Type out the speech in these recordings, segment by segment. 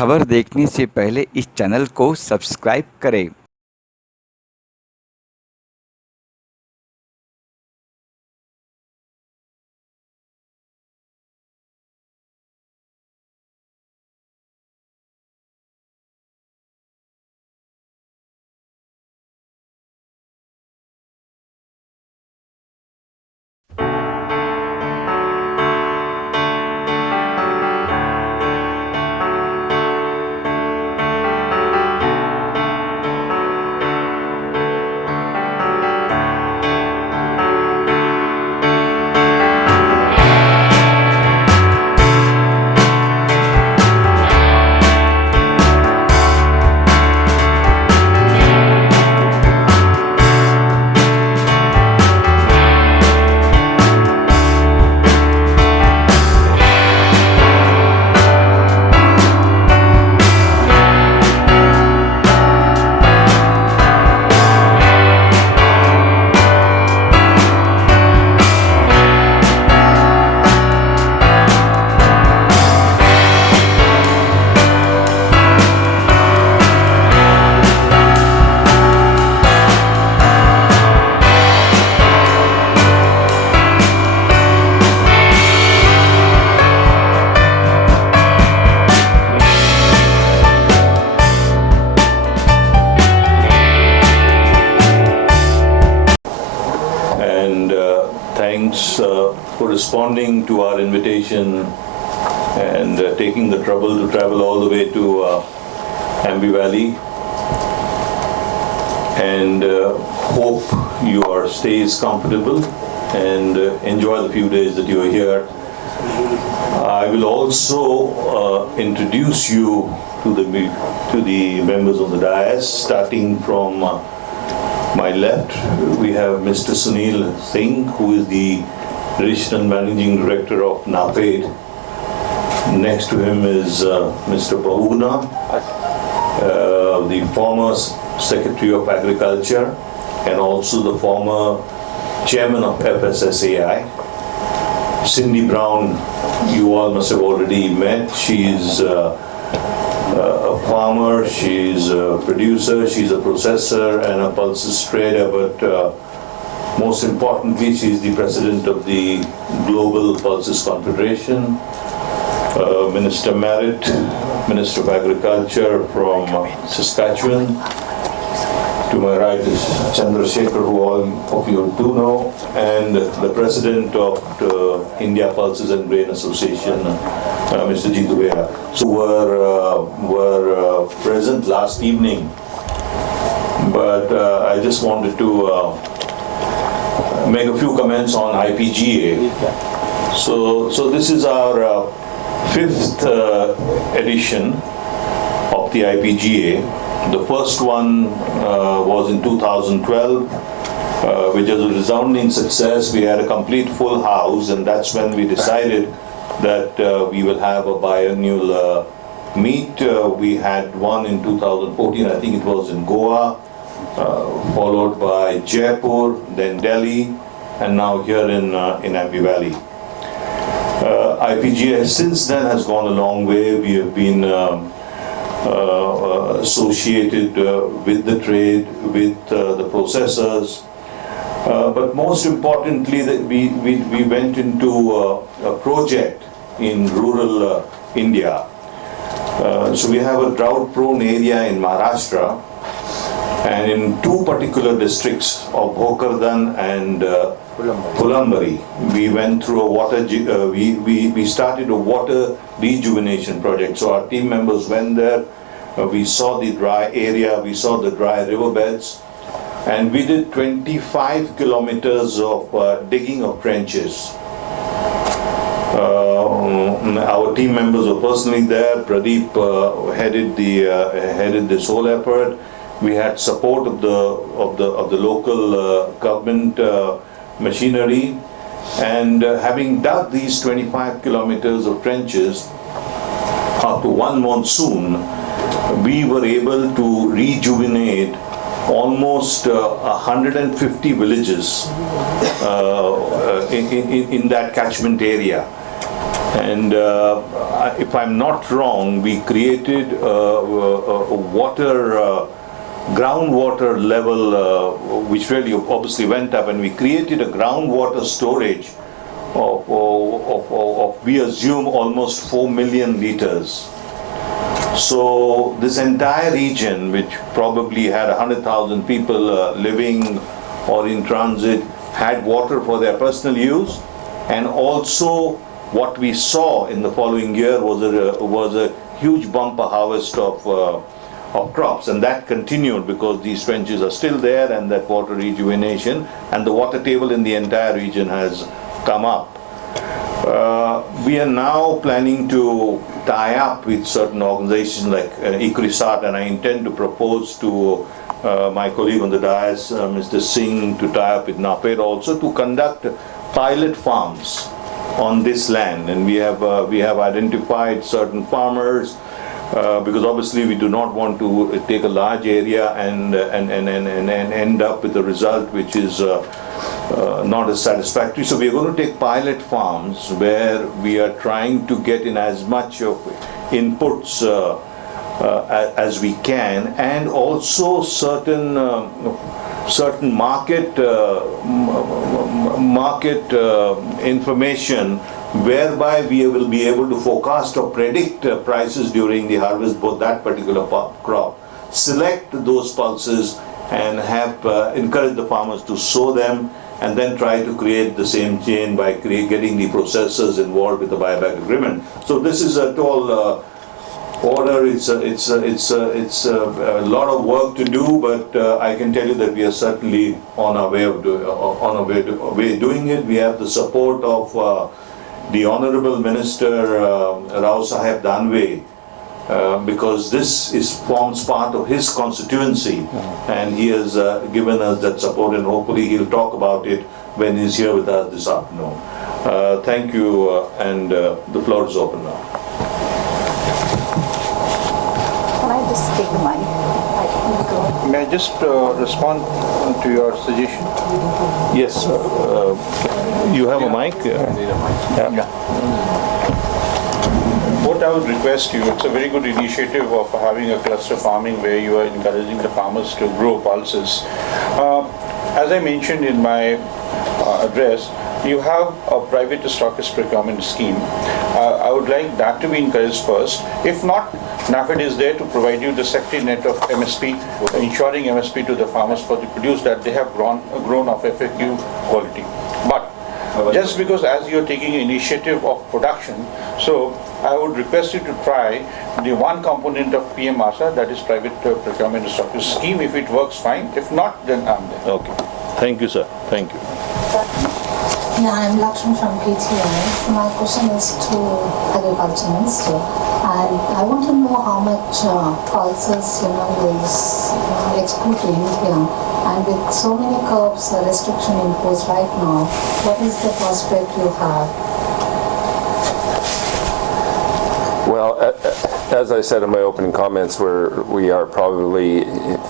खबर देखने से पहले इस चैनल को सब्सक्राइब करें। Thanks for responding to our invitation and taking the trouble to travel all the way to Ambi Valley. And hope your stay is comfortable and enjoy the few days that you are here. I will also introduce you to the members of the dais, starting from my left. We have Mr. Sunil Singh, who is the Regional Managing Director of NAPED. Next to him is Mr. Bahuguna, the former Secretary of Agriculture and also the former Chairman of FSSAI. Cindy Brown, you all must have already met. She is a farmer, she's a producer, she's a processor and a pulses trader, but most importantly, she's the president of the Global Pulses Confederation. Minister Merritt, Minister of Agriculture from Saskatchewan. To my right is Chandrasekhar, who all of you do know, and the president of the India Pulses and Grain Association, Mr. Jitu Bera. So were present last evening, but I just wanted to make a few comments on IPGA. So this is our fifth edition of the IPGA. The first one was in 2012, which was a resounding success. We had a complete full house, and that's when we decided that we will have a biannual meet. We had one in 2014, I think it was in Goa, followed by Jaipur, then Delhi, and now here in Ambi Valley. IPGA since then has gone a long way. We have been associated with the trade, with the processors, but most importantly, that we went into a project in rural India. So we have a drought-prone area in Maharashtra, and in two particular districts of Bhokardan and Pulambari, we went through a water. We started a water rejuvenation project. So our team members went there. We saw the dry area. We saw the dry riverbeds, and we did 25 kilometers of digging of trenches. Our team members were personally there. Pradeep headed this whole effort. We had support of the local government machinery, and having dug these 25 kilometers of trenches after one monsoon, we were able to rejuvenate almost 150 villages in that catchment area. And if I'm not wrong, we created a water, groundwater level, which really obviously went up, and we created a groundwater storage of we assume almost 4 million liters. So this entire region, which probably had 100,000 people living or in transit, had water for their personal use, and also what we saw in the following year was a huge bumper harvest of crops, and that continued because these trenches are still there, and that water rejuvenation and the water table in the entire region has come up. We are now planning to tie up with certain organizations like ICRISAT, and I intend to propose to my colleague on the dais, Mr. Singh, to tie up with NAPED also to conduct pilot farms on this land. And we have identified certain farmers, because obviously we do not want to take a large area and end up with a result which is not as satisfactory. So we are going to take pilot farms where we are trying to get in as much of inputs as we can, and also certain market information whereby we will be able to forecast or predict prices during the harvest for that particular crop, select those pulses and have encourage the farmers to sow them, and then try to create the same chain by getting the processors involved with the buyback agreement. So this is a tall order. It's a lot of work to do, but I can tell you that we are certainly on our way of doing it. We have the support of the Honorable Minister Rao Saheb Danve, because this forms part of his constituency, and he has given us that support, and hopefully he'll talk about it when he's here with us this afternoon. Thank you, and the floor is open now. Can I just take the mic? May I just respond to your suggestion? Yes, you have a mic? Yeah. What I would request you, it's a very good initiative of having a cluster farming where you are encouraging the farmers to grow pulses. As I mentioned in my address, you have a private stockist procurement scheme. I would like that to be encouraged first. If not, NAFED is there to provide you the safety net of MSP, ensuring MSP to the farmers for the produce that they have grown of FAQ quality. But just because as you're taking initiative of production, so I would request you to try the one component of PM ASA, that is private procurement stockist scheme. If it works, fine. If not, then I'm there. Okay. Thank you, sir. Thank you. Yeah, I'm Lakshmi from PTI. My question is to Agriculture Minister, and I want to know how much pulses is exported to India, and with so many curbs restriction imposed right now, what is the prospect you have? Well, as I said in my opening comments, we are probably,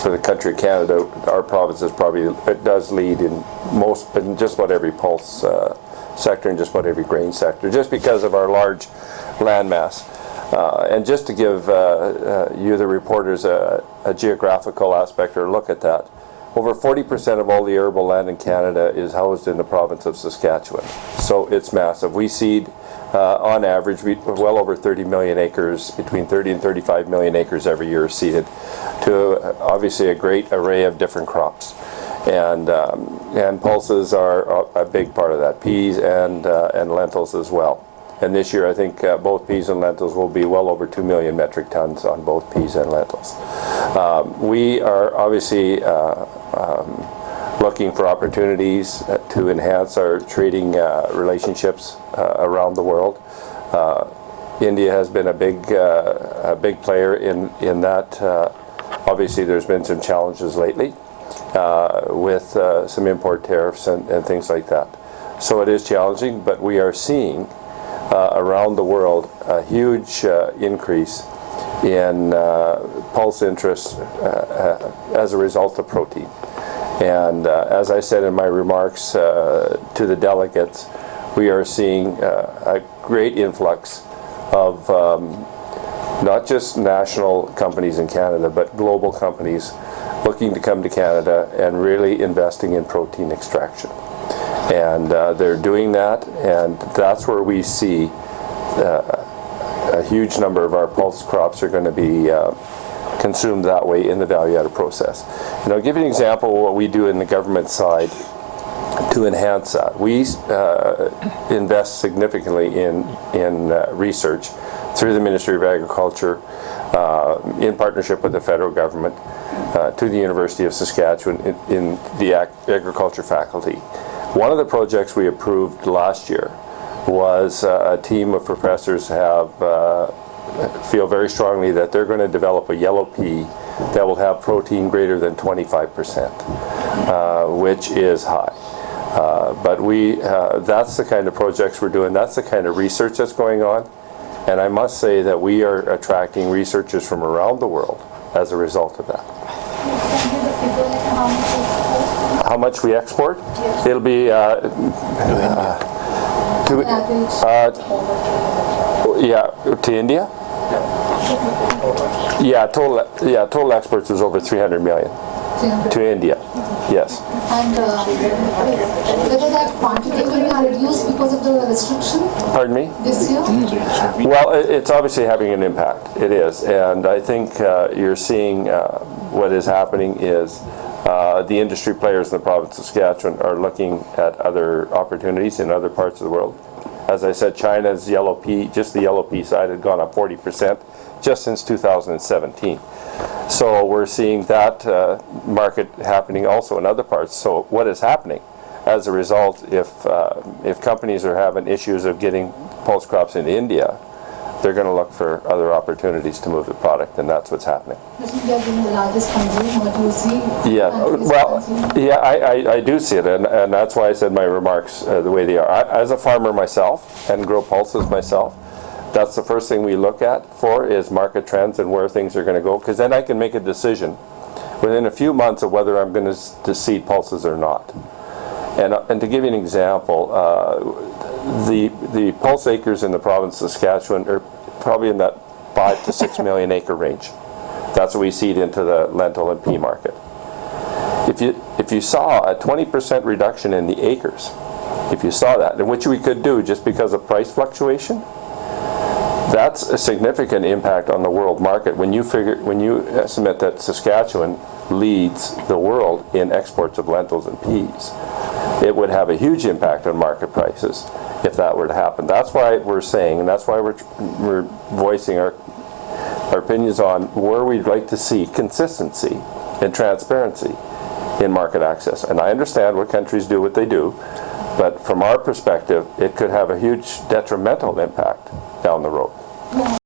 for the country of Canada, our province is probably, it does lead in just about every pulse sector and just about every grain sector, just because of our large land mass. And just to give you, the reporters, a geographical aspect or look at that, over 40% of all the arable land in Canada is housed in the province of Saskatchewan. So it's massive. We seed, on average, well over 30 million acres, between 30 and 35 million acres every year seeded to obviously a great array of different crops. And pulses are a big part of that, peas and lentils as well. And this year I think both peas and lentils will be well over 2 million metric tons on both peas and lentils. We are obviously looking for opportunities to enhance our trading relationships around the world. India has been a big player in that. Obviously there's been some challenges lately with some import tariffs and things like that. So it is challenging, but we are seeing around the world a huge increase in pulse interest as a result of protein. And as I said in my remarks to the delegates, we are seeing a great influx of not just national companies in Canada, but global companies looking to come to Canada and really investing in protein extraction. And they're doing that, and that's where we see a huge number of our pulse crops are going to be consumed that way in the value-added process. And I'll give you an example of what we do in the government side to enhance that. We invest significantly in research through the Ministry of Agriculture, in partnership with the federal government, to the University of Saskatchewan in the agriculture faculty. One of the projects we approved last year was a team of professors feel very strongly that they're going to develop a yellow pea that will have protein greater than 25%, which is high. But that's the kind of projects we're doing, that's the kind of research that's going on, and I must say that we are attracting researchers from around the world as a result of that. How much we export? Yes. It'll be to India. Total exports was over 300 million to India. Yes. And whether that quantity will be reduced because of the restriction? Pardon me? This year? Well, it's obviously having an impact. It is, and I think you're seeing what is happening is the industry players in the province of Saskatchewan are looking at other opportunities in other parts of the world. As I said, China's yellow pea, just the yellow pea side, had gone up 40% just since 2017. So we're seeing that market happening also in other parts. So what is happening as a result, if companies are having issues of getting pulse crops into India, they're going to look for other opportunities to move the product, and that's what's happening. India being the largest consumer, do you see? Yeah, well, yeah, I do see it, and that's why I said my remarks the way they are. As a farmer myself, and grow pulses myself, that's the first thing we look at for is market trends and where things are going to go, because then I can make a decision within a few months of whether I'm going to seed pulses or not. And to give you an example, the pulse acres in the province of Saskatchewan are probably in that 5 to 6 million acre range. That's what we seed into the lentil and pea market. If you saw a 20% reduction in the acres, if you saw that, and which we could do just because of price fluctuation, that's a significant impact on the world market. When you estimate that Saskatchewan leads the world in exports of lentils and peas, it would have a huge impact on market prices if that were to happen. That's why we're saying, and that's why we're voicing our opinions on where we'd like to see consistency and transparency in market access. And I understand what countries do what they do, but from our perspective, it could have a huge detrimental impact down the road.